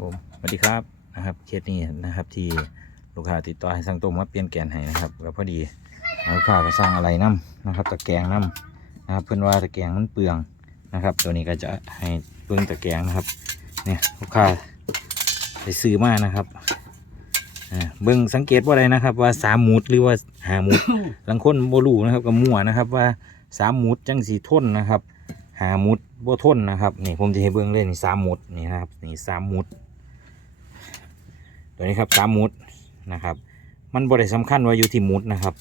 ผมสวัสดีครับนะครับเคสนี้นะครับที่ลูกค้าติดต่อให้สั่งตรงมาเปลี่ยนแกนให้นะครับแล้วพอดีลูกค้าก็สั่งอะไรน้ำนะครับ ตะแกรงน้ำนะครับ เพื่อนว่าตะแกรงมันเปลืองนะครับ ตัวนี้ก็จะให้เปลืองตะแกรงนะครับเนี่ยลูกค้าไปซื้อมานะครับอ่าเบิ่งสังเกตว่าอะไรนะครับ ว่าสามหมุดหรือว่าหาหมุดบางคนโบลูนะครับก็มั่วนะครับว่าสามหมุดจังสีทนนะครับ หาหมุดโบทนนะครับนี่ผมจะให้เบื้องเล่นนี่สามหมุดนี่นะครับนี่สามหมุด ตัวนี้ครับสามหมุดนะครับ มันบริสำคัญว่าอยู่ที่หมุดนะครับ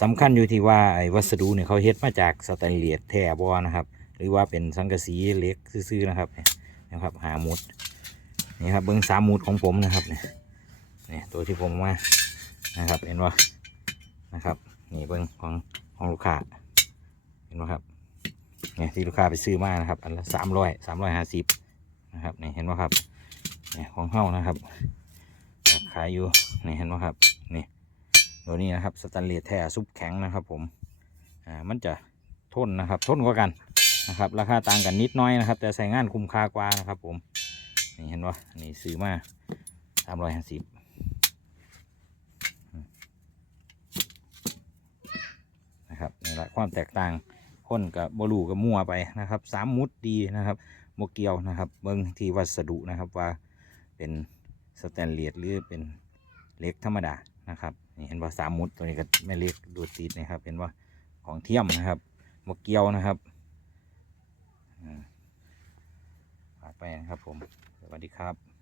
สำคัญอยู่ที่ว่าไอ้วัสดุเนี่ยเขาเฮ็ดมาจากสแตนเลสแท้บอนะครับ หรือว่าเป็นสังกะสีเหล็กซื่อๆนะครับนี่ยนะครับหาหมุดนี่ครับเบื้องสามหมุดของผมนะครับเนี่ยนี่ตัวที่ผมมานะครับเห็นว่านะครับนี่เบื้องของของลูกค้าเห็นไหมครับ เนี่ยที่ลูกค้าไปซื้อมานะครับอันละสามร้อยสามร้อยห้าสิบนะครับนี่เห็นไหมครับเนี่ยของเฮ้านะครับขายอยู่นี่เห็นไหมครับนี่ตัวนี้นะครับสแตนเลสแท้ซุปแข็งนะครับ ผมอ่ามันจะทนนะครับทนกว่ากันนะครับราคาต่างกันนิดน้อยนะครับ แต่ใส่งานคุ้มค่ากว่านะครับผมนี่เห็นว่านี่ซื้อมาสามร้อยห้าสิบนะครับนี่แหละความแตกต่าง คนกับบลูกับมั่วไปนะครับสามมุดดีนะครับโมเกียวนะครับเบิ้งที่วัสดุนะครับว่าเป็นสแตนเลสหรือเป็นเหล็กธรรมดานะครับนี่เห็นว่าสามมุดตัวนี้ก็ไม่เล็กดูดติดนะครับเห็นว่าของเทียมนะครับโมเกียวนะครับอืมฝาไปนะครับผม สวัสดีครับ